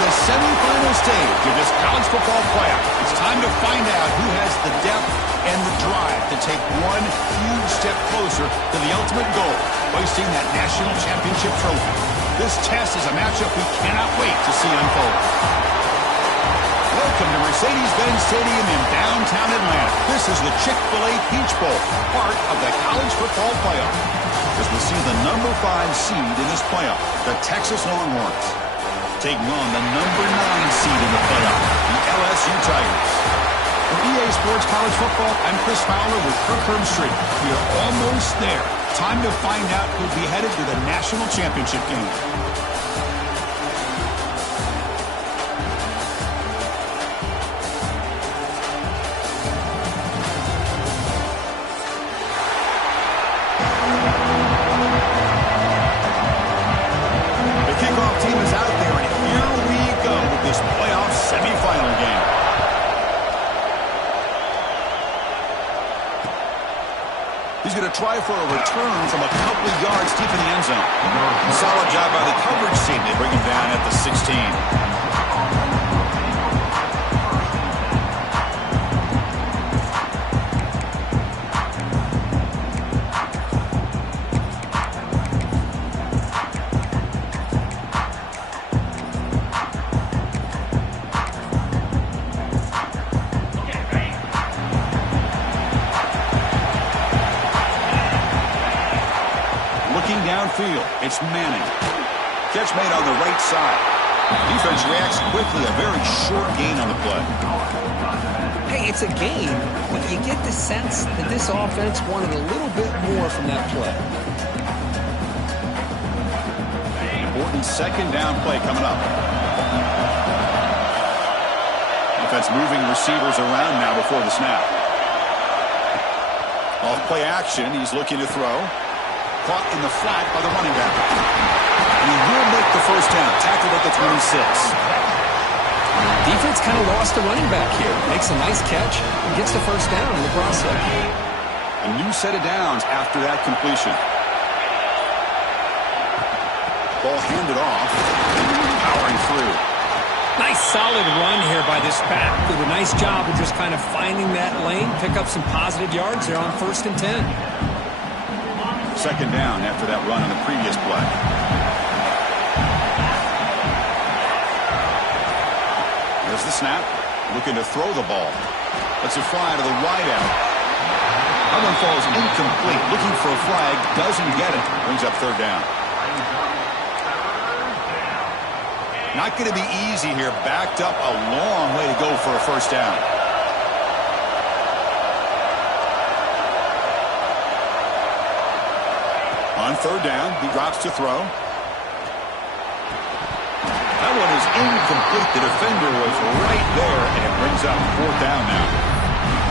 the semifinal stage of this college football playoff. It's time to find out who has the depth and the drive to take one huge step closer to the ultimate goal, hoisting that national championship trophy. This test is a matchup we cannot wait to see unfold. Welcome to Mercedes-Benz Stadium in downtown Atlanta. This is the Chick-fil-A Peach Bowl, part of the college football playoff. As we see the number 5 seed in this playoff, the Texas Longhorns, taking on the number 9 seed in the playoff, the LSU Tigers. For EA Sports College Football, I'm Chris Fowler with Kirk Herbstreit. We are almost there. Time to find out who'll be headed to the national championship game. He's going to try for a return from a couple of yards deep in the end zone. Solid job by the coverage team. They bring him down at the 16. Downfield, it's Manning. Catch made on the right side. Defense reacts quickly. A very short gain on the play. Hey, it's a gain, but you get the sense that this offense wanted a little bit more from that play. Important second down play coming up. Defense moving receivers around now before the snap. Off play action, he's looking to throw. Caught in the flat by the running back. And he will make the first down. Tackled at the 26. Defense kind of lost the running back here. Makes a nice catch and gets the first down in the process. A new set of downs after that completion. Ball handed off. Powering through. Nice solid run here by this back. Did a nice job of just kind of finding that lane. Pick up some positive yards there on 1st and 10. Second down after that run on the previous play. There's the snap. Looking to throw the ball. Lets it fly to the wideout. That one falls incomplete. Looking for a flag. Doesn't get it. Brings up third down. Not going to be easy here. Backed up a long way to go for a first down. On third down, he drops to throw. That one is incomplete. The defender was right there, and it brings up 4th down now.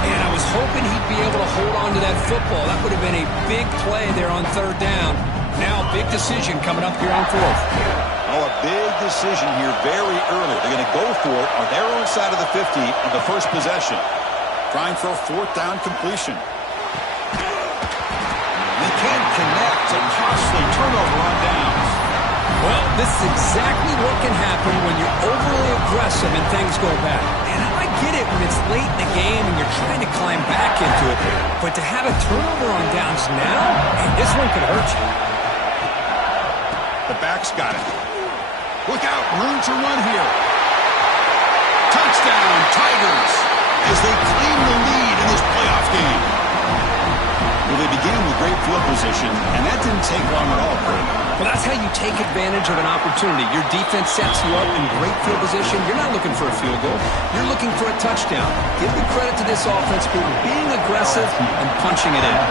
And I was hoping he'd be able to hold on to that football. That would have been a big play there on 3rd down. Now, big decision coming up here on 4th. Oh, a big decision here very early. They're going to go for it on their own side of the 50 on the first possession. Trying for a 4th down completion. They can't connect. A costly turnover on downs. Well, this is exactly what can happen when you're overly aggressive and things go bad. And I get it when it's late in the game and you're trying to climb back into it. But to have a turnover on downs now, man, this one could hurt you. The back's got it. Look out. Room to run here. Touchdown, Tigers, as they claim the lead in this playoff game. Well, they began with great field position, and that didn't take long at all, Craig. Well, that's how you take advantage of an opportunity. Your defense sets you up in great field position. You're not looking for a field goal. You're looking for a touchdown. Give the credit to this offense for being aggressive and punching it in.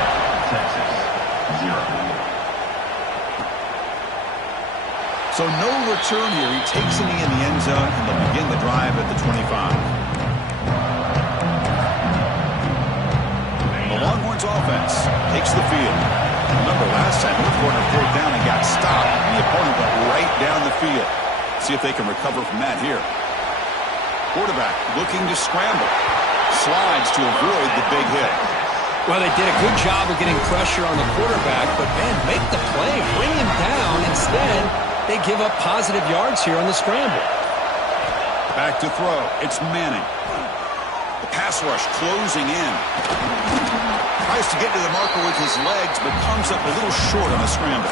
So no return here. He takes a knee in the end zone, and they'll begin the drive at the 25. The Longhorns offense takes the field. Remember last time, North Corner 4th down and got stopped, and the opponent went right down the field. See if they can recover from that here. Quarterback looking to scramble. Slides to avoid the big hit. Well, they did a good job of getting pressure on the quarterback, but, man, make the play. Bring him down. Instead, they give up positive yards here on the scramble. Back to throw. It's Manning. The pass rush closing in. Tries to get to the marker with his legs, but comes up a little short on a scramble.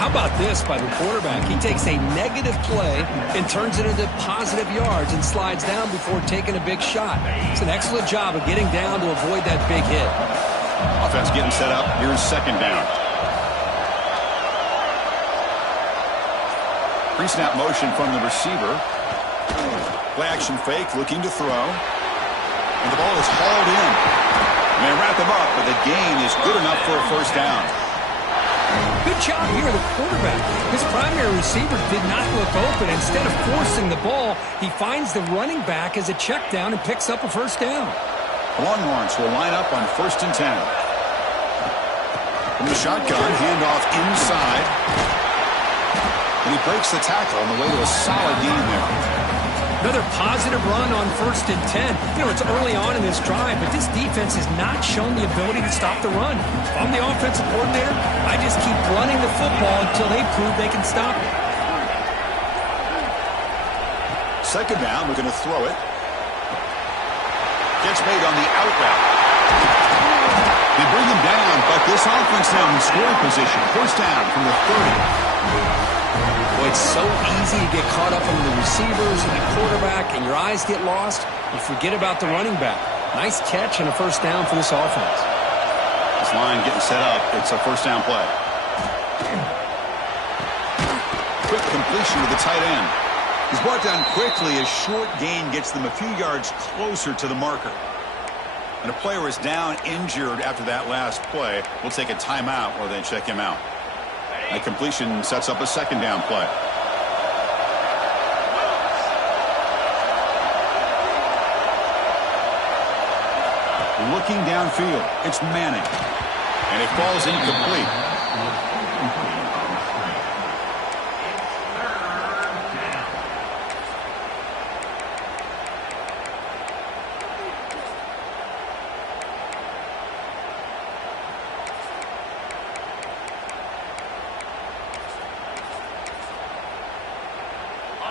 How about this by the quarterback? He takes a negative play and turns it into positive yards and slides down before taking a big shot. It's an excellent job of getting down to avoid that big hit. Offense getting set up. Here's second down. Pre-snap motion from the receiver. Play action fake, looking to throw. And the ball is hauled in. And they wrap him up, but the gain is good enough for a first down. Good job here, the quarterback. His primary receiver did not look open. Instead of forcing the ball, he finds the running back as a check down and picks up a first down. Longhorns will line up on 1st and 10. From the shotgun, handoff inside. And he breaks the tackle on the way to a solid gain there. Another positive run on 1st and 10. You know, it's early on in this drive, but this defense has not shown the ability to stop the run. If I'm the offensive coordinator, I just keep running the football until they prove they can stop it. Second down, we're going to throw it. Gets made on the out route. They bring him down, but this offense now in scoring position. First down from the 30. Boy, it's so easy to get caught up on the receivers and the quarterback, and your eyes get lost. You forget about the running back. Nice catch and a first down for this offense. This line getting set up. It's a first down play. Quick completion to the tight end. He's brought down quickly. A short gain gets them a few yards closer to the marker. And a player is down injured after that last play. We'll take a timeout while they check him out. That completion sets up a second down play. Looking downfield, it's Manning. And it falls incomplete.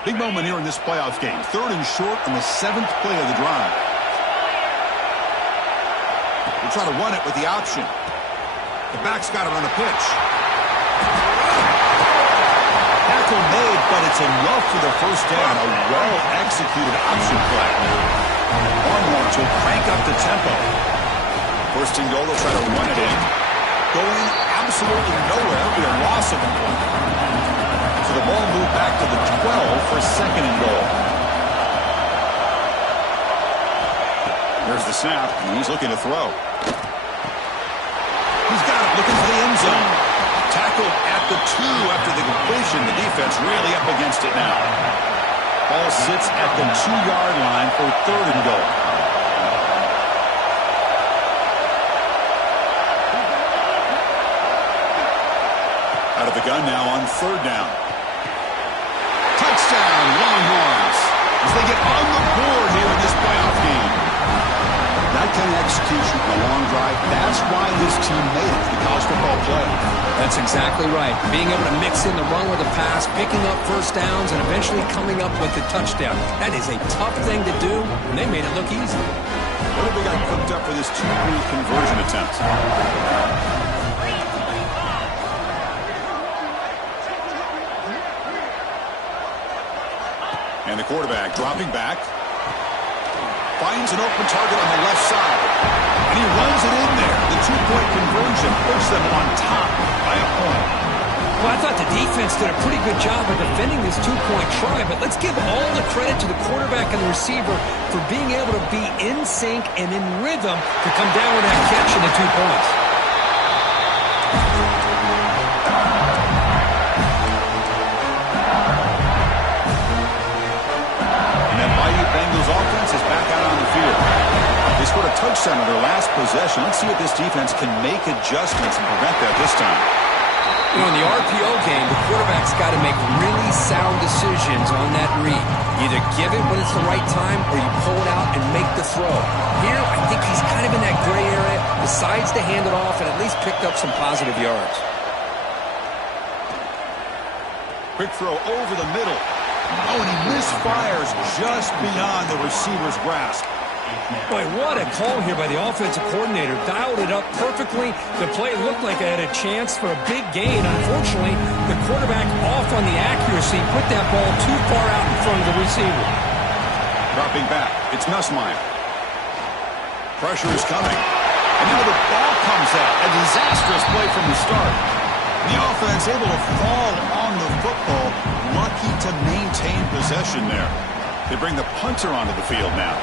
Big moment here in this playoff game. 3rd and short on the 7th play of the drive. We'll try to run it with the option. The back's got it on the pitch. Tackle made, but it's enough for the first down. A well-executed option play. Longhorns will crank up the tempo. First and goal, they'll try to run it in. Going absolutely nowhere. It'll be a loss of a point. So the ball moved back to the 12 for second and goal. There's the snap, and he's looking to throw. He's got it, looking for the end zone. Tackled at the 2 after the completion. The defense really up against it now. Ball sits at the 2-yard line for 3rd and goal. Out of the gun now on 3rd down. Touchdown, Longhorns, as they get on the board here in this playoff game. That kind of execution on a long drive, that's why this team made it to the college football playoff. That's exactly right. Being able to mix in the run with the pass, picking up first downs, and eventually coming up with the touchdown. That is a tough thing to do, and they made it look easy. What have we got cooked up for this 2-point conversion attempt? And the quarterback dropping back. Finds an open target on the left side. And he runs it in there. The 2-point conversion puts them on top by a point. Well, I thought the defense did a pretty good job of defending this 2-point try, but let's give all the credit to the quarterback and the receiver for being able to be in sync and in rhythm to come down with that catch and the 2 points. Offense is back out on the field. They scored a touchdown on their last possession. Let's see if this defense can make adjustments and prevent that this time. You know, in the RPO game, the quarterback's got to make really sound decisions on that read. Either give it when it's the right time or you pull it out and make the throw. Here, I think he's kind of in that gray area, decides to hand it off and at least picked up some positive yards. Quick throw over the middle. Oh, and he misfires just beyond the receiver's grasp. Boy, what a call here by the offensive coordinator. Dialed it up perfectly. The play looked like it had a chance for a big gain. Unfortunately, the quarterback off on the accuracy, put that ball too far out in front of the receiver. Dropping back, it's Nussmeier. Pressure is coming. And now the ball comes out. A disastrous play from the start. The offense able to fall on the football. Lucky to maintain possession there. They bring the punter onto the field now.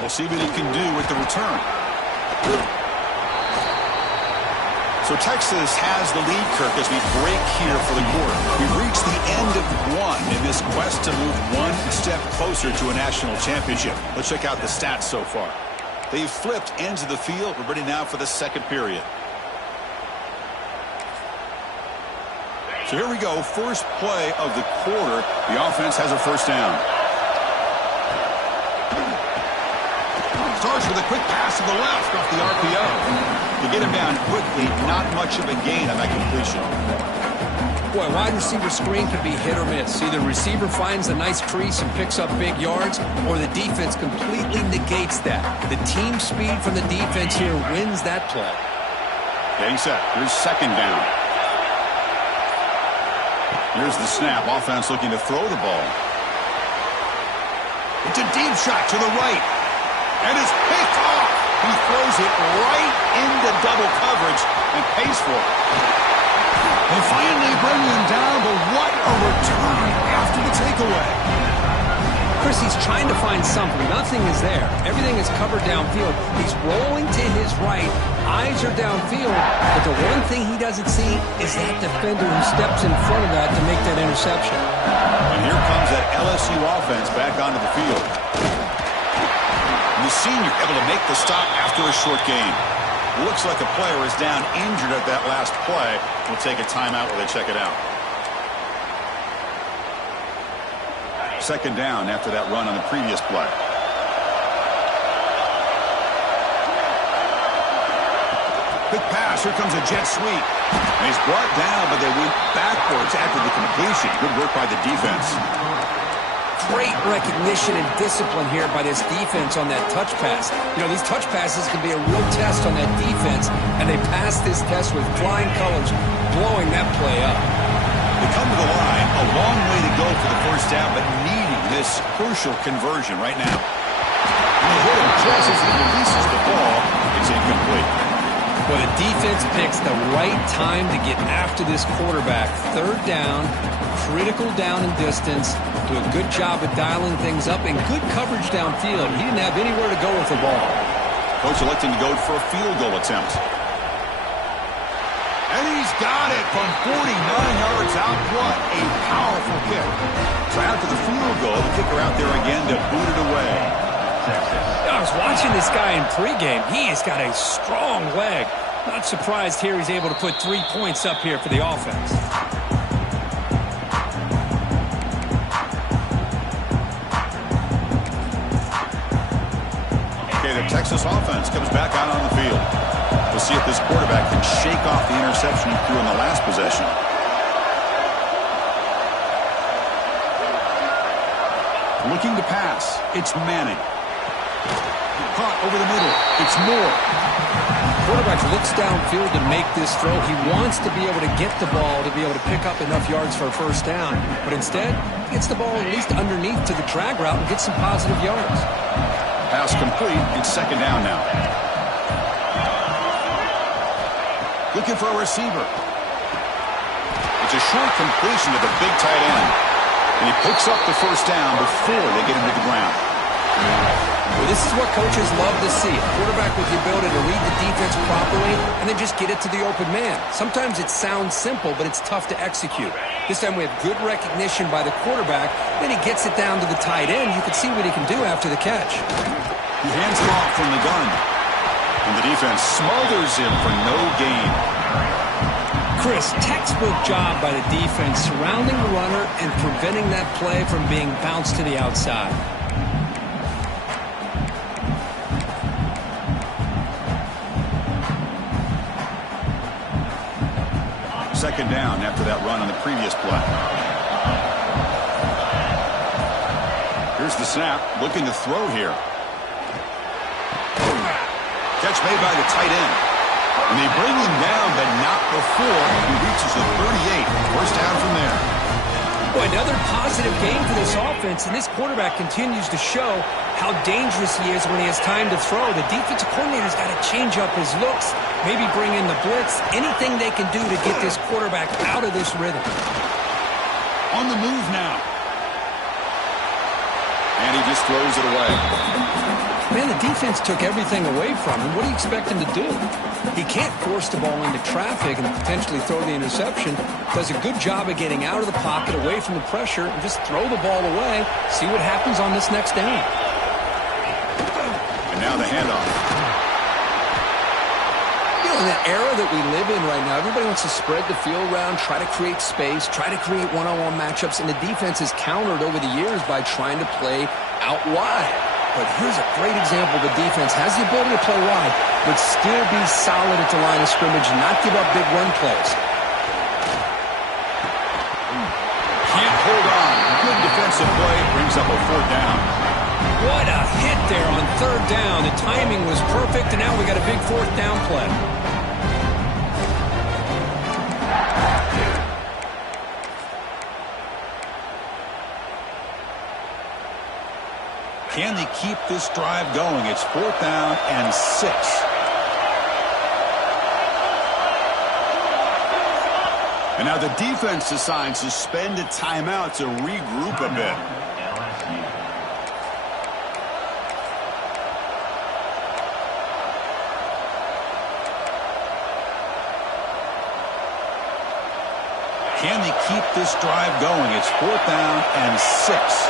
We'll see what he can do with the return. So Texas has the lead, Kirk, as we break here for the quarter. We've reached the end of one in this quest to move one step closer to a national championship. Let's check out the stats so far. They've flipped ends of the field. We're ready now for the second period. So here we go. First play of the quarter. The offense has a first down. Starts with a quick pass to the left off the RPO. To get him down quickly, not much of a gain on that completion. Boy, wide receiver screen can be hit or miss. Either receiver finds a nice crease and picks up big yards, or the defense completely negates that. The team speed from the defense here wins that play. Getting set. Here's second down. Here's the snap. Offense looking to throw the ball. It's a deep shot to the right. And it's picked off. He throws it right into double coverage and pays for it. They finally bring him down, but what a return after the takeaway. Chris, he's trying to find something. Nothing is there. Everything is covered downfield. He's rolling to his right. Eyes are downfield. But the one thing he doesn't see is that defender who steps in front of that to make that interception. And here comes that LSU offense back onto the field. The senior able to make the stop after a short gain. Looks like a player is down injured at that last play. We'll take a timeout while they check it out. Second down after that run on the previous play. Quick pass. Here comes a jet sweep. And he's brought down, but they went backwards after the completion. Good work by the defense. Great recognition and discipline here by this defense on that touch pass. You know, these touch passes can be a real test on that defense, and they passed this test with flying colors, blowing that play up. They come to the line, a long way to go for the first down, but needing this crucial conversion right now. And they hit him just as he releases the ball. It's incomplete. Well, the defense picks the right time to get after this quarterback. Third down, critical down and distance. Do a good job of dialing things up and good coverage downfield. He didn't have anywhere to go with the ball. Coach electing to go for a field goal attempt. And he's got it from 49 yards out. What a powerful kick. So after the field goal, the kicker out there again to boot it away. I was watching this guy in pregame. He has got a strong leg. Not surprised here he's able to put 3 points up here for the offense. Okay, the Texas offense comes back out on the field. We'll see if this quarterback can shake off the interception he threw in the last possession. Looking to pass. It's Manning. Caught over the middle. It's Moore. Quarterback looks downfield to make this throw. He wants to be able to get the ball to be able to pick up enough yards for a first down. But instead, he gets the ball at least underneath to the drag route and gets some positive yards. Pass complete. It's second down now. Looking for a receiver. It's a short completion to the big tight end. And he picks up the first down before they get him to the ground. Well, this is what coaches love to see. A quarterback with the ability to read the defense properly and then just get it to the open man. Sometimes it sounds simple, but it's tough to execute. This time we have good recognition by the quarterback. Then he gets it down to the tight end. You can see what he can do after the catch. He hands it off from the gun. And the defense smothers him for no gain. Chris, textbook job by the defense surrounding the runner and preventing that play from being bounced to the outside. Second down after that run on the previous play. Here's the snap, looking to throw here. Catch made by the tight end. And they bring him down, but not before he reaches the 38. First down from there. Boy, another positive game for this offense, and this quarterback continues to show how dangerous he is when he has time to throw. The defensive coordinator's got to change up his looks, maybe bring in the blitz, anything they can do to get this quarterback out of this rhythm. On the move now. And he just throws it away. Man, the defense took everything away from him. What do you expect him to do? He can't force the ball into traffic and potentially throw the interception. Does a good job of getting out of the pocket, away from the pressure, and just throw the ball away. See what happens on this next down. And now the handoff. You know, in the era that we live in right now, everybody wants to spread the field around, try to create space, try to create one-on-one matchups, and the defense has countered over the years by trying to play out wide. But here's a great example. The defense has the ability to play wide, but still be solid at the line of scrimmage and not give up big run plays. Can't hold on. Good defensive play. Brings up a fourth down. What a hit there on third down. The timing was perfect, and now we got a big fourth down play. Can they keep this drive going? It's fourth down and 6. And now the defense decides to spend a timeout to regroup a bit. Can they keep this drive going? It's fourth down and 6.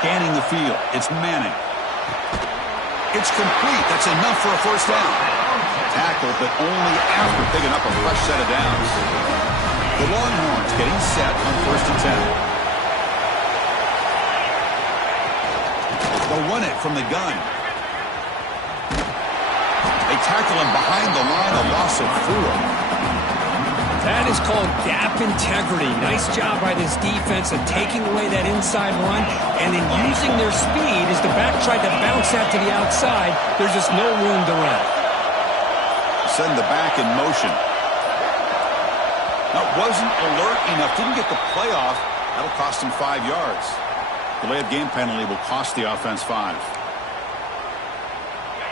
Scanning the field. It's Manning. It's complete. That's enough for a first down. Tackle, but only after picking up a fresh set of downs. The Longhorns getting set on first and 10. They'll run it from the gun. They tackle him behind the line, a loss of 4. That is called gap integrity. Nice job by this defense of taking away that inside run and then using their speed as the back tried to bounce that to the outside. There's just no room to run. Send the back in motion. Now, wasn't alert enough. Didn't get the play off. That'll cost him 5 yards. Delay of game penalty will cost the offense 5.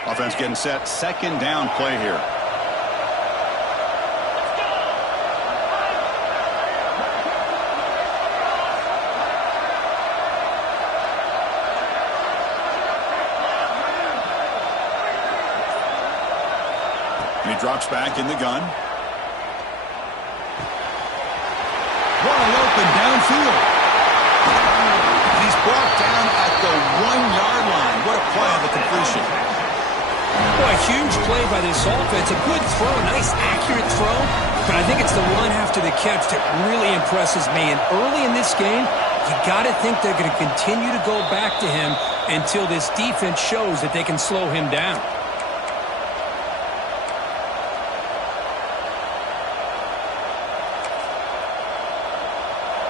Offense getting set. Second down play here. He drops back in the gun. Wide open downfield. And he's brought down at the 1-yard line. What a play on the completion. Boy, huge play by this offense. A good throw, nice accurate throw. But I think it's the run after the catch that really impresses me. And early in this game, you got to think they're going to continue to go back to him until this defense shows that they can slow him down.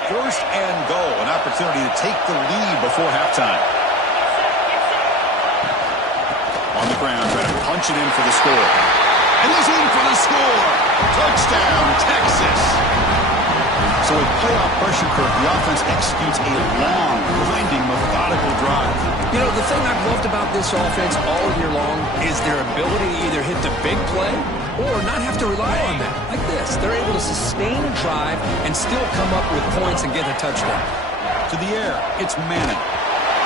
First and goal, an opportunity to take the lead before halftime. On the ground, trying to punch it in for the score. And he's in for the score. Touchdown, Texas. So with playoff pressure curve, the offense executes a long, grinding, methodical drive. You know, the thing I've loved about this offense all year long is their ability to either hit the big play or not have to rely on that. Like this, they're able to sustain a drive and still come up with points and get a touchdown. To the air, it's Manning.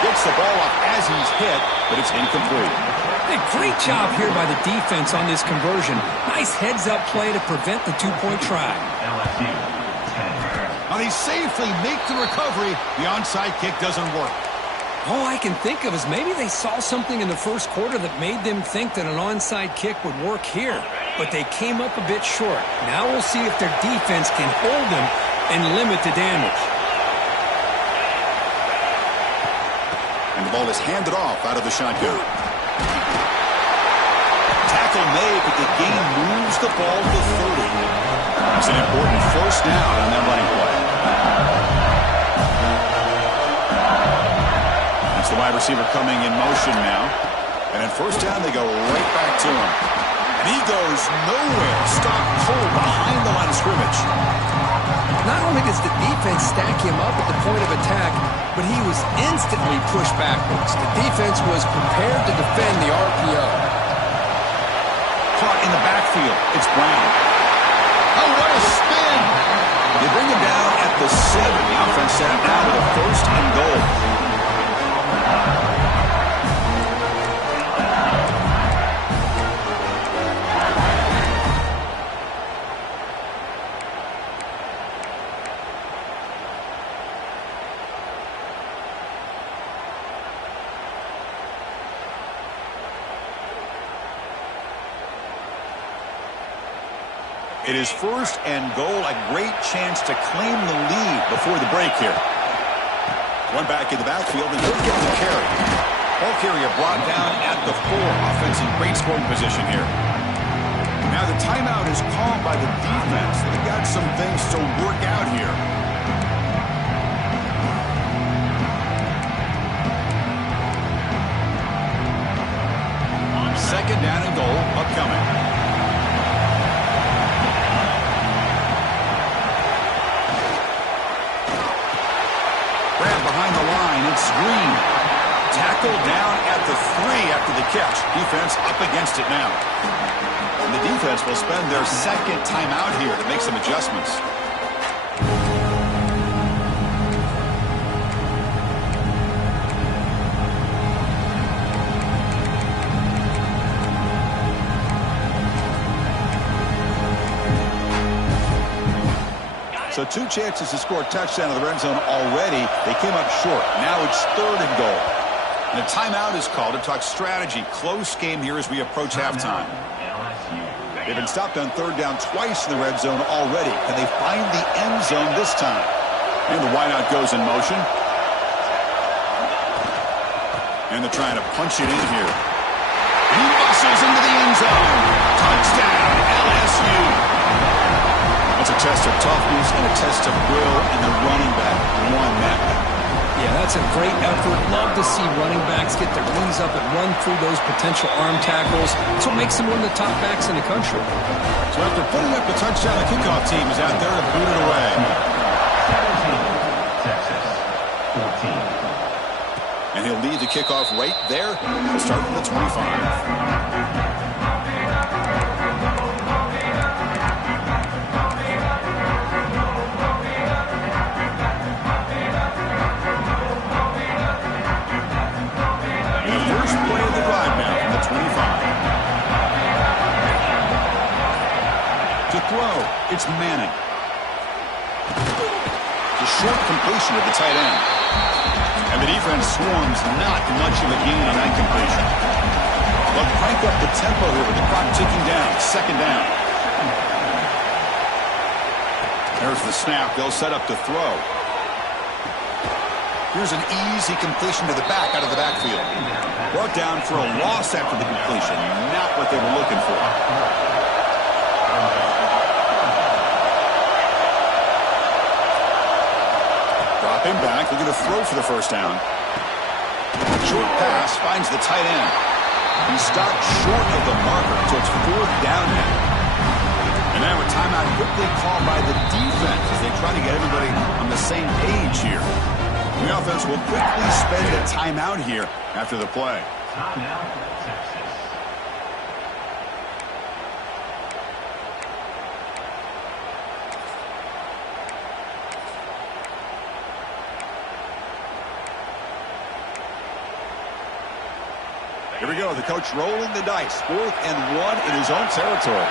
Gets the ball up as he's hit, but it's incomplete. Hey, great job here by the defense on this conversion. Nice heads-up play to prevent the two-point try. Now they safely make the recovery. The onside kick doesn't work. All I can think of is maybe they saw something in the first quarter that made them think that an onside kick would work here. But they came up a bit short. Now we'll see if their defense can hold them and limit the damage. ball is handed off out of the shotgun. Tackle made, but the gain moves the ball to 30. It's an important first down on that running play. That's the wide receiver coming in motion now. And at first down, they go right back to him. And he goes nowhere. Stopped cold behind the line of scrimmage. Not only does the defense stack him up at the point of attack, but he was instantly pushed backwards. The defense was prepared to defend the RPO. Caught in the backfield. It's Brown. Oh, what a spin! They bring him down at the 7. The offense set him down with a first and goal. It is first and goal, a great chance to claim the lead before the break here. One back in the backfield, and he'll get the carry. Ball carrier brought down at the 4. Offense in great scoring position here. Now the timeout is called by the defense. They've got some things to work out here. Second down and goal upcoming. Behind the line, it's Green. Tackled down at the 3 after the catch. Defense up against it now. And the defense will spend their second timeout here to make some adjustments. So 2 chances to score a touchdown in the red zone already. They came up short. Now it's third and goal. And a timeout is called to talk strategy. Close game here as we approach halftime. They've been stopped on third down twice in the red zone already. Can they find the end zone this time? And the wideout goes in motion. And they're trying to punch it in here. He muscles into the end zone. Touchdown, LSU. It's a test of toughness and a test of will, and the running back won that. Yeah, that's a great effort. Love to see running backs get their knees up and run through those potential arm tackles. That's what makes them one of the top backs in the country. So after putting up the touchdown, the kickoff team is out there to boot it away. 17, Texas, 14. And he'll lead the kickoff right there. He'll start from the 25. It's Manning. The short completion of the tight end. And the defense swarms not much of a gain on that completion. But crank up the tempo here with the clock ticking down. Second down. There's the snap. They'll set up to throw. Here's an easy completion to the back out of the backfield. Brought down for a loss after the completion. Not what they were looking for. Dropping back, looking to throw for the first down. Short pass finds the tight end. He stopped short of the marker, so it's fourth down now. And now a timeout quickly called by the defense as they try to get everybody on the same page here. The offense will quickly spend a timeout here after the play. Timeout, Texas. Here we go. The coach rolling the dice. 4th and 1 in his own territory.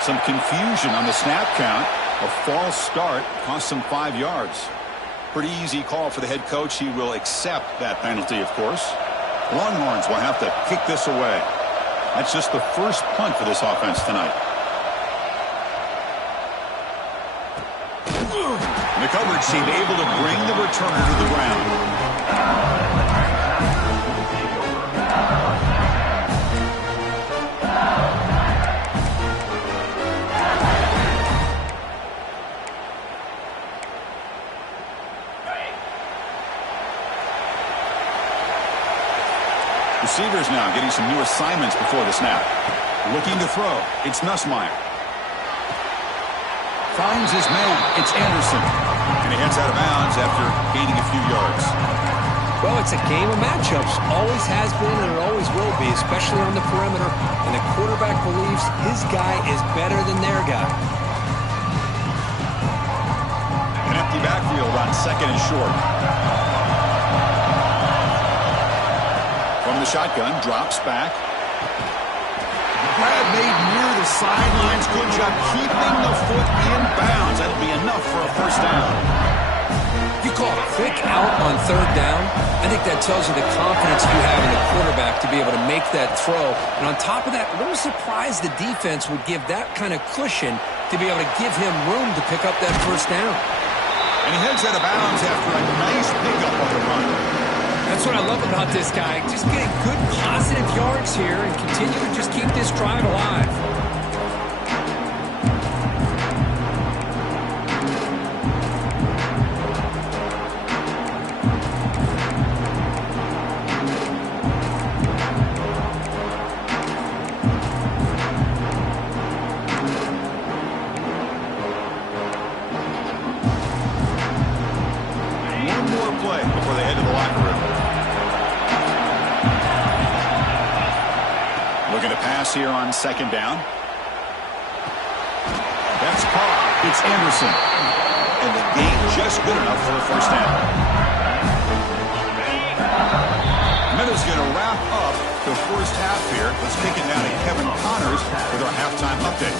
Some confusion on the snap count. A false start cost them 5 yards. Pretty easy call for the head coach. He will accept that penalty, of course. Longhorns will have to kick this away. That's just the first punt for this offense tonight. And the coverage team able to bring the returner to the ground. Receivers now getting some new assignments before the snap. Looking to throw. It's Nussmeier. Finds his man. It's Anderson. And he heads out of bounds after gaining a few yards. Well, it's a game of matchups. Always has been and it always will be, especially on the perimeter. And the quarterback believes his guy is better than their guy. An empty backfield on second and short. From the shotgun, drops back. Grab made near the sidelines. Good job keeping the foot in bounds. That'll be enough for a first down. You call a quick out on third down. I think that tells you the confidence you have in the quarterback to be able to make that throw. And on top of that, a little surprised the defense would give that kind of cushion to be able to give him room to pick up that first down. And he heads out of bounds after a nice pickup on the run. That's what I love about this guy. Just getting good positive yards here and continue to just keep this drive alive. One more play before they head to the locker room. Looking to pass here on second down. That's caught. It's Anderson. And the gain just good enough for a first down. Minutes going to wrap up the first half here. Let's kick it down to Kevin Connors with our halftime update.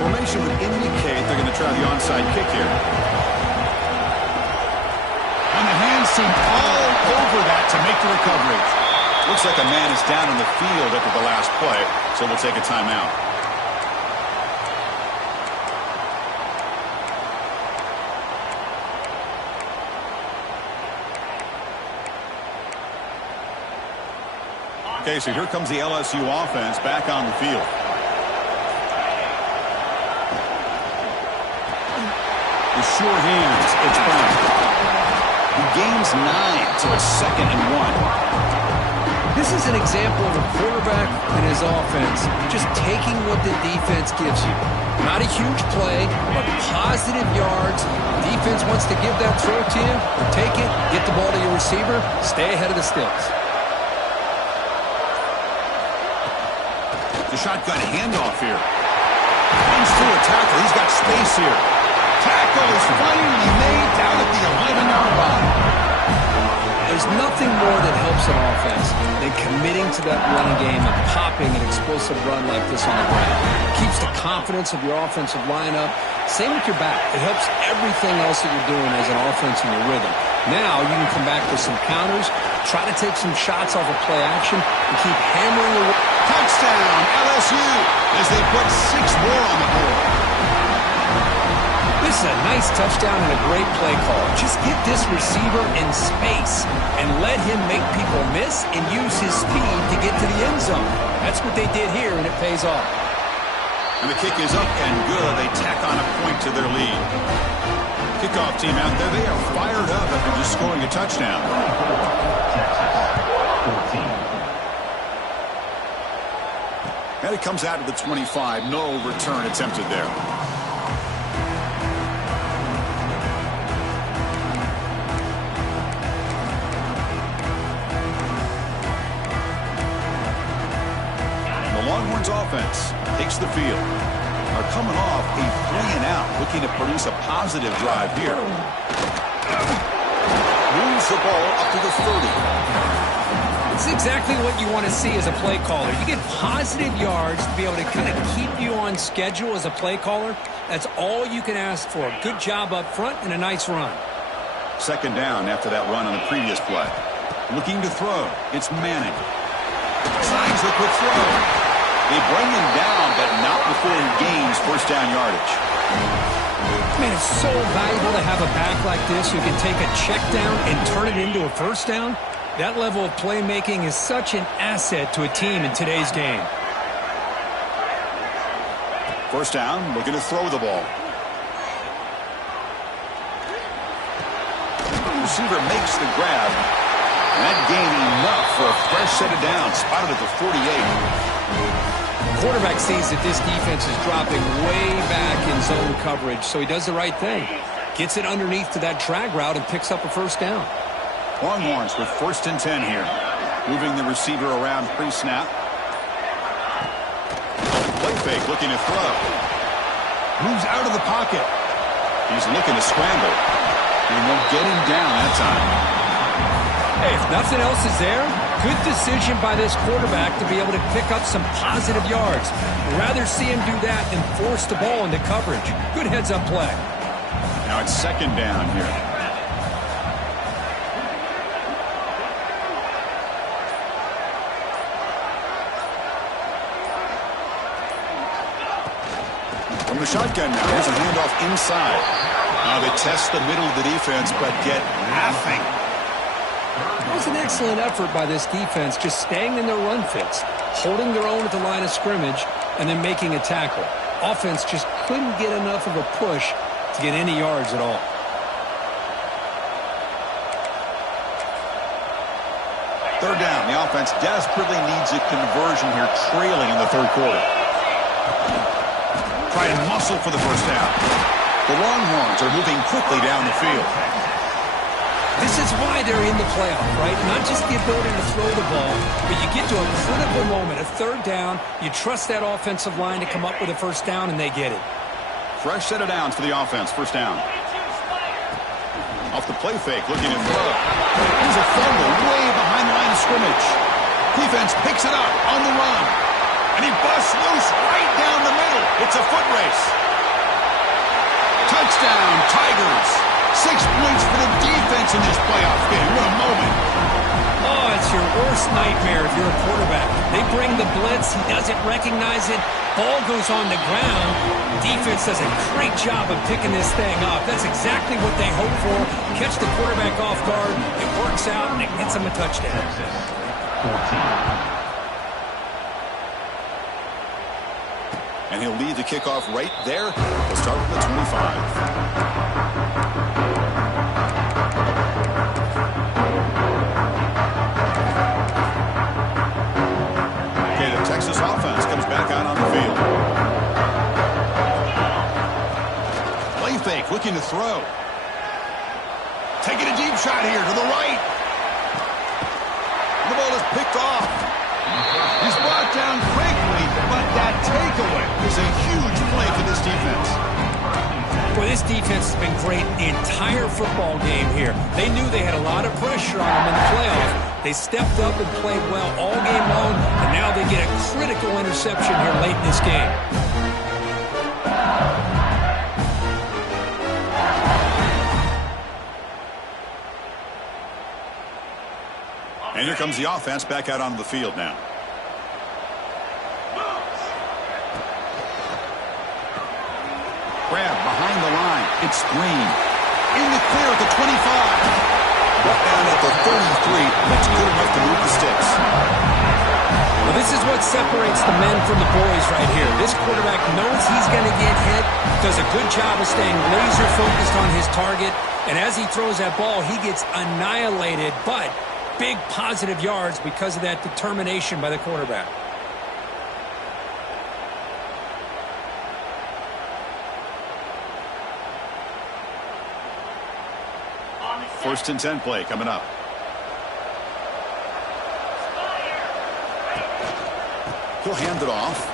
Formation would indicate they're going to try the onside kick here. And the hands seem all over that to make the recovery. Looks like a man is down on the field after the last play, so we'll take a timeout. Okay, so here comes the LSU offense back on the field. The sure hands, it's Brown. He gains 9, so it's 2nd and 1. This is an example of a quarterback and his offense just taking what the defense gives you. Not a huge play, but positive yards. Defense wants to give that throw to you. Take it, get the ball to your receiver, stay ahead of the sticks. The shotgun handoff here. Runs through a tackle. He's got space here. Tackle is finally made down at the 11-yard line. There's nothing more that helps an offense than committing to that running game and popping an explosive run like this on the ground. It keeps the confidence of your offensive lineup. Same with your back. It helps everything else that you're doing as an offense in your rhythm. Now you can come back with some counters, try to take some shots off of play action, and keep hammering away. Touchdown, LSU, as they put 6 more on the board. This is a nice touchdown and a great play call. Just get this receiver in space and let him make people miss and use his speed to get to the end zone. That's what they did here, and it pays off. And the kick is up and good. They tack on a point to their lead. Kickoff team out there, they are fired up after just scoring a touchdown. And it comes out to the 25. No return attempted there. The Longhorns offense takes the field. Are coming off a 3-and-out, looking to produce a positive drive here. Moves the ball up to the 30. It's exactly what you want to see as a play caller. You get positive yards to be able to kind of keep you on schedule as a play caller. That's all you can ask for. Good job up front and a nice run. Second down after that run on the previous play. Looking to throw. It's Manning. Signs the quick throw. They bring him down, but not before he gains first down yardage. Man, it's so valuable to have a back like this who can take a check down and turn it into a first down. That level of playmaking is such an asset to a team in today's game. First down, looking to throw the ball. The receiver makes the grab. And that gained enough for a fresh set of downs. Spotted at the 48. Quarterback sees that this defense is dropping way back in zone coverage, so he does the right thing. Gets it underneath to that drag route and picks up a first down. Longhorns with first and 10 here. Moving the receiver around pre-snap. Play fake, looking to throw. Moves out of the pocket. He's looking to scramble. And won't get him down that time. Hey, if nothing else is there, good decision by this quarterback to be able to pick up some positive yards. I'd rather see him do that than force the ball into coverage. Good heads-up play. Now it's second down here. From the shotgun now, here's a handoff inside. Now they test the middle of the defense, but get nothing. It was an excellent effort by this defense, just staying in their run fits, holding their own at the line of scrimmage, and then making a tackle. Offense just couldn't get enough of a push to get any yards at all. Third down, the offense desperately needs a conversion here, trailing in the third quarter. Try and muscle for the first down. The Longhorns are moving quickly down the field. This is why they're in the playoff, right? Not just the ability to throw the ball, but you get to a critical moment, a third down, you trust that offensive line to come up with a first down, and they get it. Fresh set of downs for the offense, first down. Off the play fake, looking to throw. Here's a fumble way behind the line of scrimmage. Defense picks it up on the run. And he busts loose right down the middle. It's a foot race. Touchdown, Tigers. 6 points for the defense in this playoff game. What a moment. Oh, it's your worst nightmare if you're a quarterback. They bring the blitz. He doesn't recognize it. Ball goes on the ground. Defense does a great job of picking this thing up. That's exactly what they hope for. Catch the quarterback off guard. It works out, and it gets him a touchdown. And he'll lead the kickoff right there. We'll start with the 25. Texas offense comes back out on the field. Play fake, looking to throw. Taking a deep shot here to the right. The ball is picked off. He's brought down quickly, but that takeaway is a huge play for this defense. Well, this defense has been great the entire football game here. They knew they had a lot of pressure on them in the playoffs. They stepped up and played well all game long, and now they get a critical interception here late in this game. And here comes the offense back out onto the field now. Grab behind the line. It's Green. In the clear at the 25. Brought down at the 33. That's good enough to move the sticks. Well, this is what separates the men from the boys right here. This quarterback knows he's going to get hit, does a good job of staying laser focused on his target, and as he throws that ball, he gets annihilated, but big positive yards because of that determination by the quarterback. First and 10 play coming up. He'll hand it off.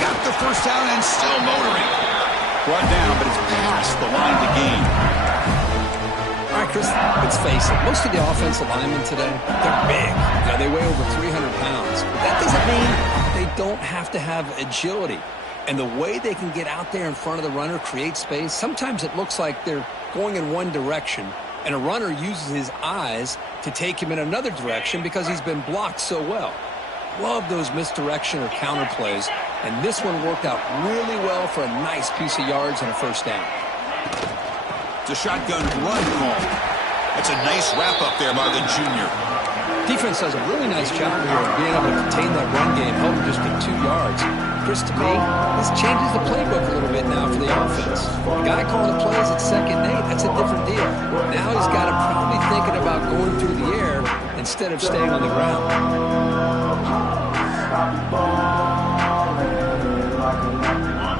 Got the first down and still motoring. Brought down, but it's past the line to gain. All right, Chris, let's face it, most of the offensive linemen today, they're big. You know, they weigh over 300 pounds. But that doesn't mean they don't have to have agility. And the way they can get out there in front of the runner, create space, sometimes it looks like they're going in one direction, and a runner uses his eyes to take him in another direction because he's been blocked so well. Love those misdirection or counter plays, and this one worked out really well for a nice piece of yards and a first down. It's a shotgun run call. That's a nice wrap-up there by the junior. Defense does a really nice job here of being able to contain that run game, help him just get 2 yards. Chris, to me, this changes the playbook a little bit now for the offense. The guy calling the plays at 2nd and 8, that's a different deal. Now he's got to probably thinking about going through the air instead of staying on the ground.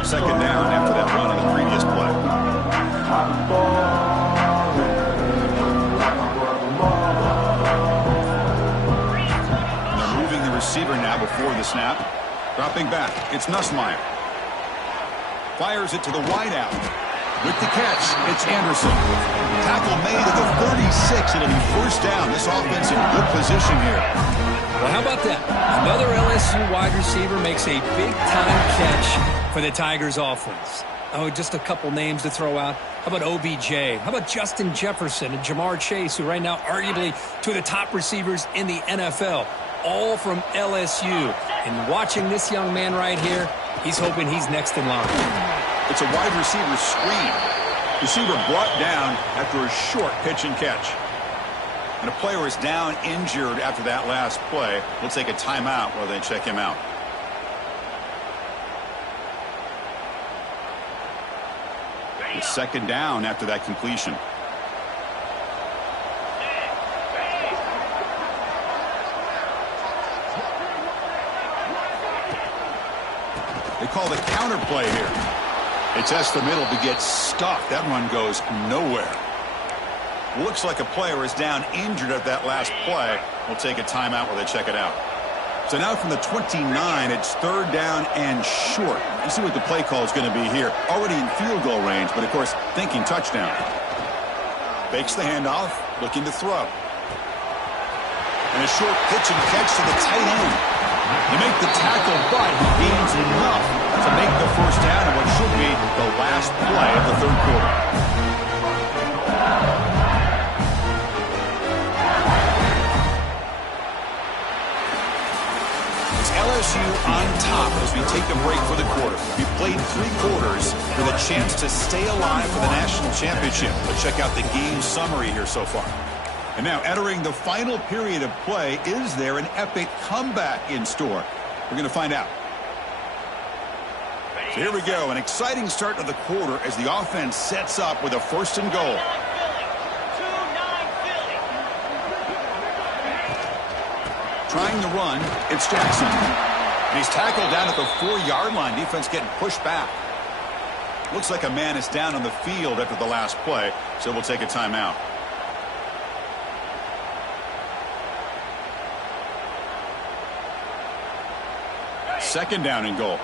2nd down after that run in the previous play. They're moving the receiver now before the snap. Dropping back, it's Nussmeier. Fires it to the wideout. With the catch, it's Anderson. Tackle made at the 36. It'll be first down. This offense in good position here. Well, how about that? Another LSU wide receiver makes a big-time catch for the Tigers offense. Oh, just a couple names to throw out. How about OBJ? How about Justin Jefferson and Jamar Chase, who right now arguably two of the top receivers in the NFL, all from LSU. And watching this young man right here, he's hoping he's next in line. It's a wide receiver screen. Receiver brought down after a short pitch and catch. And a player is down injured after that last play. We'll take a timeout while they check him out. It's 2nd down after that completion. They call the counter play here. They test the middle to get stuffed. That run goes nowhere. Looks like a player is down injured at that last play. We'll take a timeout while they check it out. So now from the 29, it's 3rd down and short. You see what the play call is going to be here. Already in field goal range, but of course thinking touchdown. Fakes the handoff, looking to throw. And a short pitch and catch to the tight end. They make the tackle, but he gains enough to make the first down in what should be the last play of the 3rd quarter. It's LSU on top as we take a break for the quarter. We played 3 quarters with a chance to stay alive for the national championship. Let's check out the game summary here so far. And now entering the final period of play, is there an epic comeback in store? We're going to find out. So here we go, an exciting start of the quarter as the offense sets up with a 1st and goal. Trying to run, it's Jackson. And he's tackled down at the 4-yard line. Defense getting pushed back. Looks like a man is down on the field after the last play, so we'll take a timeout. Second down and goal.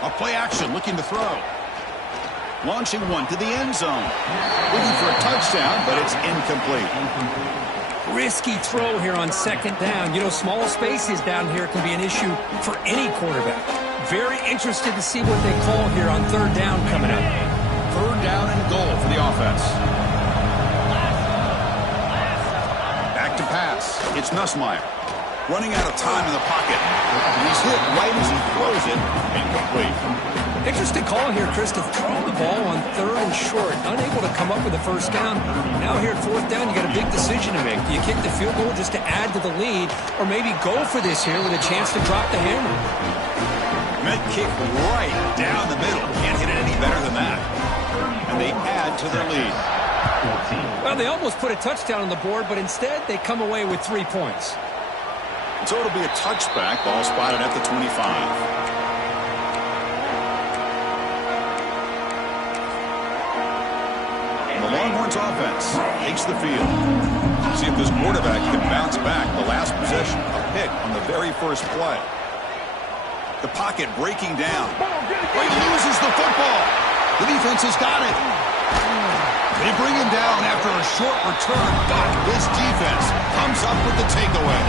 A play action, looking to throw. Launching one to the end zone. Looking for a touchdown, but it's incomplete. Risky throw here on 2nd down. You know, small spaces down here can be an issue for any quarterback. Very interested to see what they call here on 3rd down coming up. 3rd down and goal for the offense. Back to pass. It's Nussmeier. Running out of time in the pocket. He's hit right as he throws it. Incomplete. Interesting call here, Chris, to throw the ball on 3rd and short. Unable to come up with a first down. Now here at 4th down, you got a big decision to make. Do you kick the field goal just to add to the lead, or maybe go for this here with a chance to drop the hammer? Med kick right down the middle. Can't hit it any better than that. And they add to their lead. Well, they almost put a touchdown on the board, but instead they come away with 3 points. So it'll be a touchback. Ball spotted at the 25. And the Longhorns offense takes the field. See if this quarterback can bounce back. The last possession, a pick on the very first play. The pocket breaking down. Oh, he loses the football. The defense has got it. They bring him down after a short return, but this defense comes up with the takeaway.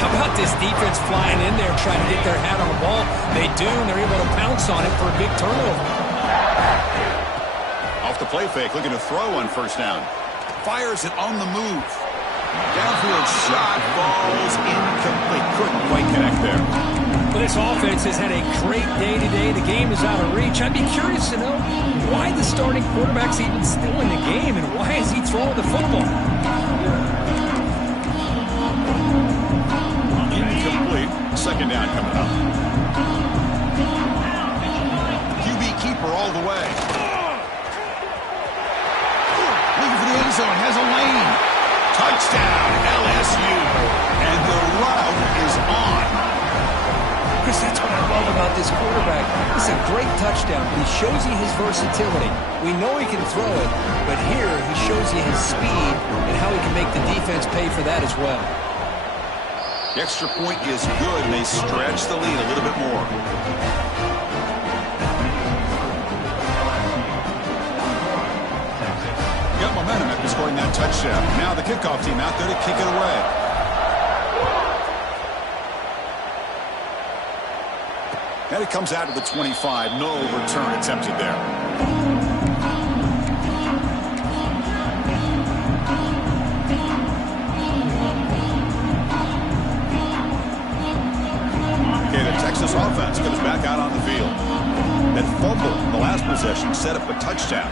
How about this defense flying in there trying to get their hat on the ball? They do, and they're able to pounce on it for a big turnover. Off the play fake, looking to throw on first down. Fires it on the move. Downfield shot falls incomplete. Couldn't quite connect there. Well, this offense has had a great day today. The game is out of reach. I'd be curious to know why the starting quarterback's even still in the game, and why is he throwing the football? Incomplete. Second down coming up. QB keeper all the way. Looking for the end zone. Has a lane. Touchdown, LSU. And the route is on. Chris, that's what I love about this quarterback. It's a great touchdown. He shows you his versatility. We know he can throw it, but here he shows you his speed and how he can make the defense pay for that as well. The extra point is good, and they stretch the lead a little bit more. Got momentum after scoring that touchdown. Now the kickoff team out there to kick it away. And it comes out to the 25. No return attempted there. Okay, the Texas offense comes back out on the field. That fumble in the last possession set up a touchdown.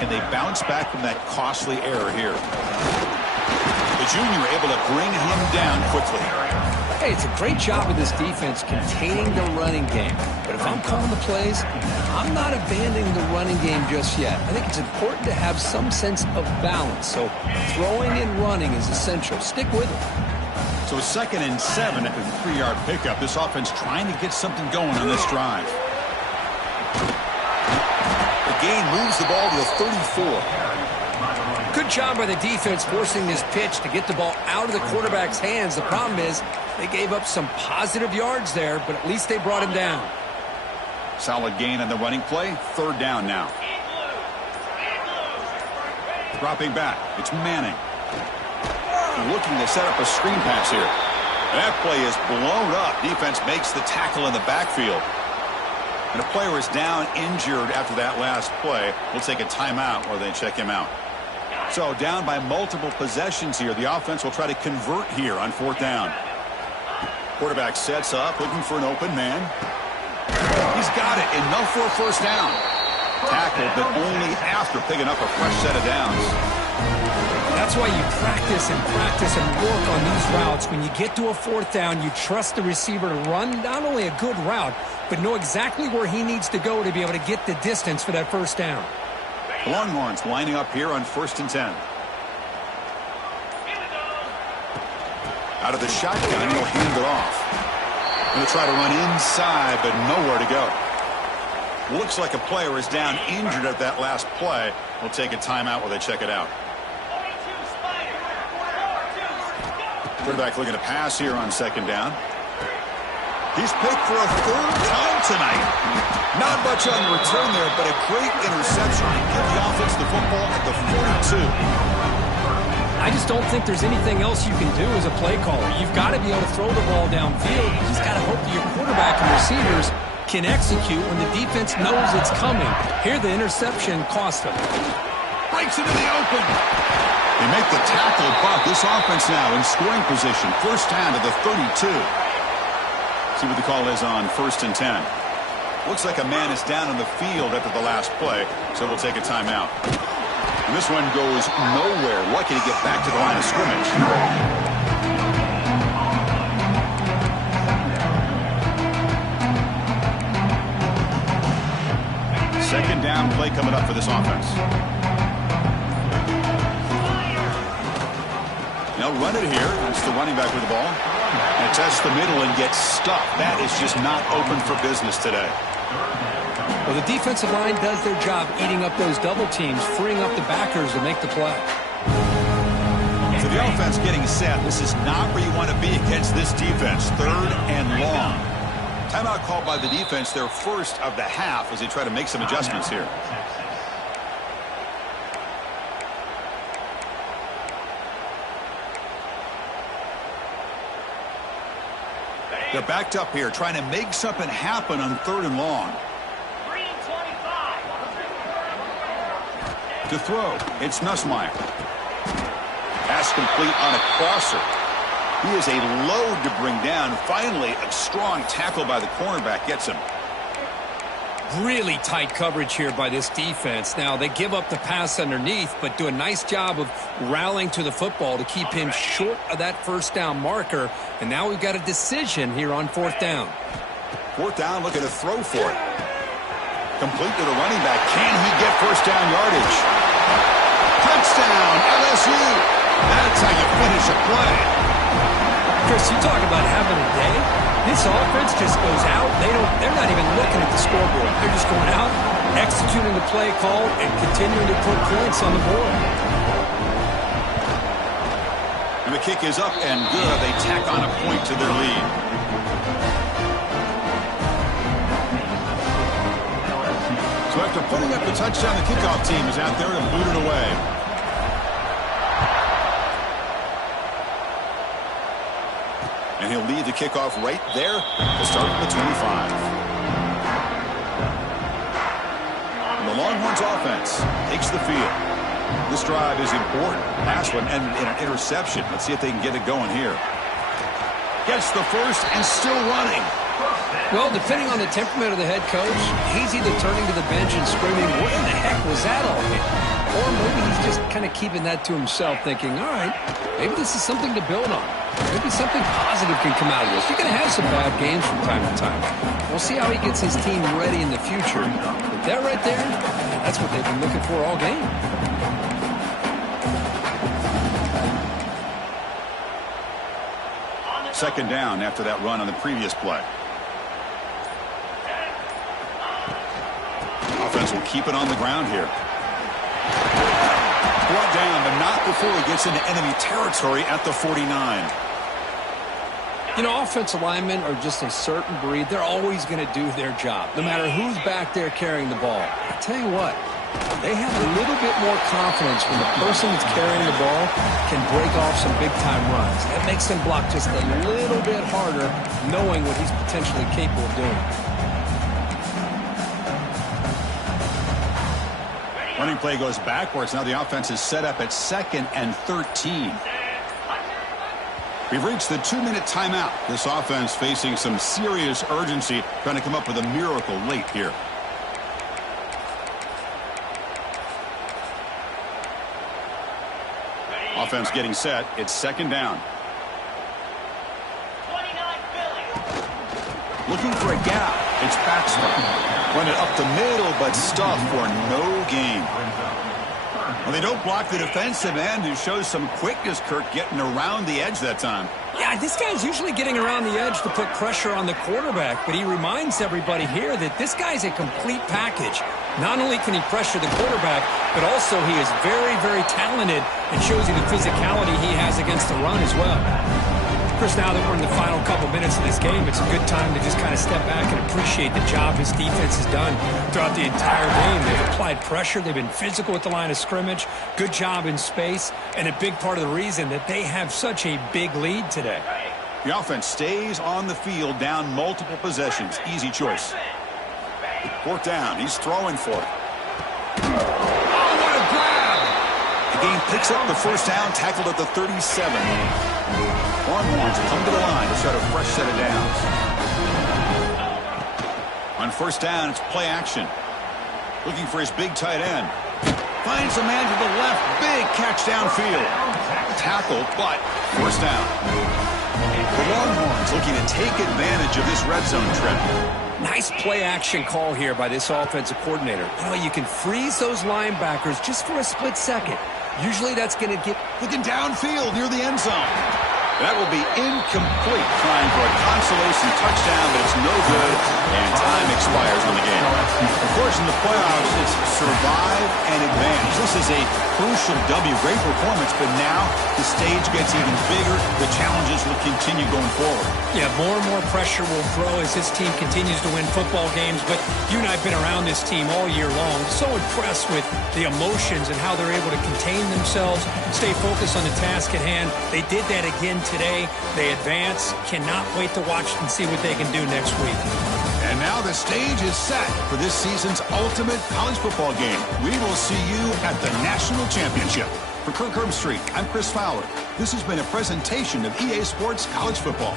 Can they bounce back from that costly error here? The junior able to bring him down quickly. Hey, it's a great job of this defense containing the running game. But if I'm calling the plays, I'm not abandoning the running game just yet. I think it's important to have some sense of balance. So throwing and running is essential. Stick with it. So 2nd and 7 at the 3-yard pickup. This offense trying to get something going on this drive. The gain moves the ball to the 34. Good job by the defense forcing this pitch to get the ball out of the quarterback's hands. The problem is they gave up some positive yards there, but at least they brought him down. Solid gain on the running play. 3rd down now. Dropping back. It's Manning. Looking to set up a screen pass here. That play is blown up. Defense makes the tackle in the backfield. And a player is down injured after that last play. We'll take a timeout while they check him out. So down by multiple possessions here. The offense will try to convert here on 4th down. Quarterback sets up, looking for an open man. He's got it. Enough for a first down. Tackled, but only after picking up a fresh set of downs. That's why you practice and work on these routes. When you get to a 4th down, you trust the receiver to run not only a good route, but know exactly where he needs to go to be able to get the distance for that first down. The Longhorns lining up here on 1st and 10. Out of the shotgun, he'll hand it off. Going to try to run inside, but nowhere to go. Looks like a player is down injured at that last play. We'll take a timeout while they check it out. Quarterback looking to pass here on 2nd down. He's picked for a 3rd time tonight. Not much on the return there, but a great interception to give the offense the football at the 42. I just don't think there's anything else you can do as a play caller. You've got to be able to throw the ball downfield. You just got to hope that your quarterback and receivers can execute when the defense knows it's coming. Here, the interception cost them. Breaks into the open. They make the tackle, but this offense now in scoring position. First down to the 32. See what the call is on 1st and 10. Looks like a man is down on the field after the last play, so we'll take a timeout. And this one goes nowhere. Lucky to get back to the line of scrimmage. 2nd down play coming up for this offense. Now run it here. That's the running back with the ball. And tests the middle and gets stuck. That is just not open for business today. Well, the defensive line does their job eating up those double teams, freeing up the backers to make the play. So the offense getting set. This is not where you want to be against this defense. 3rd and long. Timeout called by the defense, their first of the half, as they try to make some adjustments here. They're backed up here, trying to make something happen on 3rd and long. To throw, it's Nussmeier. Pass complete on a crosser. He is a load to bring down. Finally, a strong tackle by the cornerback gets him. Really tight coverage here by this defense. Now, they give up the pass underneath, but do a nice job of rallying to the football to keep him short of that first down marker. And now we've got a decision here on 4th down. 4th down, looking to throw for it. Complete to the running back. Can he get first down yardage? Touchdown, LSU. That's how you finish a play. Chris, you talk about having a day. This offense just goes out. They're not even looking at the scoreboard. They're just going out, executing the play call, and continuing to put points on the board. And the kick is up and good. They tack on a point to their lead. So after putting up the touchdown, the kickoff team is out there to boot it away. And he'll lead the kickoff right there to start at the 25. And the Longhorns offense takes the field. This drive is important. Last one ended in an interception. Let's see if they can get it going here. Gets the first and still running. Well, depending on the temperament of the head coach, he's either turning to the bench and screaming, what in the heck was that all here? Or maybe he's just kind of keeping that to himself, thinking, all right, maybe this is something to build on. Maybe something positive can come out of this. You're going to have some bad games from time to time. We'll see how he gets his team ready in the future. But that right there, that's what they've been looking for all game. Second down after that run on the previous play. Offense will keep it on the ground here. Brought down, but not before he gets into enemy territory at the 49. You know, offensive linemen are just a certain breed. They're always going to do their job, no matter who's back there carrying the ball. I tell you what, they have a little bit more confidence when the person that's carrying the ball can break off some big-time runs. That makes them block just a little bit harder, knowing what he's potentially capable of doing. Running play goes backwards. Now the offense is set up at 2nd and 13. We've reached the 2-minute timeout. This offense facing some serious urgency, trying to come up with a miracle late here. Offense getting set. It's 2nd down. Looking for a gap. It's Baxter. Run it up the middle, but stuff for no gain. Well, they don't block the defensive end, who shows some quickness, Kirk, getting around the edge that time. Yeah, this guy's usually getting around the edge to put pressure on the quarterback, but he reminds everybody here that this guy's a complete package. Not only can he pressure the quarterback, but also he is very, very talented and shows you the physicality he has against the run as well. Chris, now that we're in the final couple minutes of this game, it's a good time to just kind of step back and appreciate the job his defense has done throughout the entire game. They've applied pressure. They've been physical at the line of scrimmage. Good job in space. And a big part of the reason that they have such a big lead today. The offense stays on the field, down multiple possessions. Easy choice. 4th down. He's throwing for it. Oh, what a grab! The game picks up the first down, tackled at the 37. Longhorns come to the line to start a fresh set of downs. On 1st down, it's play action. Looking for his big tight end. Finds a man to the left. Big catch downfield. Tackle, but 1st down. The Longhorns looking to take advantage of this red zone trip. Nice play action call here by this offensive coordinator. You know, you can freeze those linebackers just for a split second. Usually that's going to get... Looking downfield near the end zone. That will be incomplete, trying for a consolation touchdown, but it's no good. And time expires on the game. Of course, in the playoffs, it's survive and advance. This is a crucial W. Great performance, but now the stage gets even bigger. The challenges will continue going forward. Yeah, more and more pressure will grow as this team continues to win football games. But you and I have been around this team all year long. So impressed with the emotions and how they're able to contain themselves, stay focused on the task at hand. They did that again today. They advance. Cannot wait to watch and see what they can do next week. And now the stage is set for this season's ultimate college football game. We will see you at the National Championship. For Kirk Herbstreit, I'm Chris Fowler. This has been a presentation of EA Sports College Football.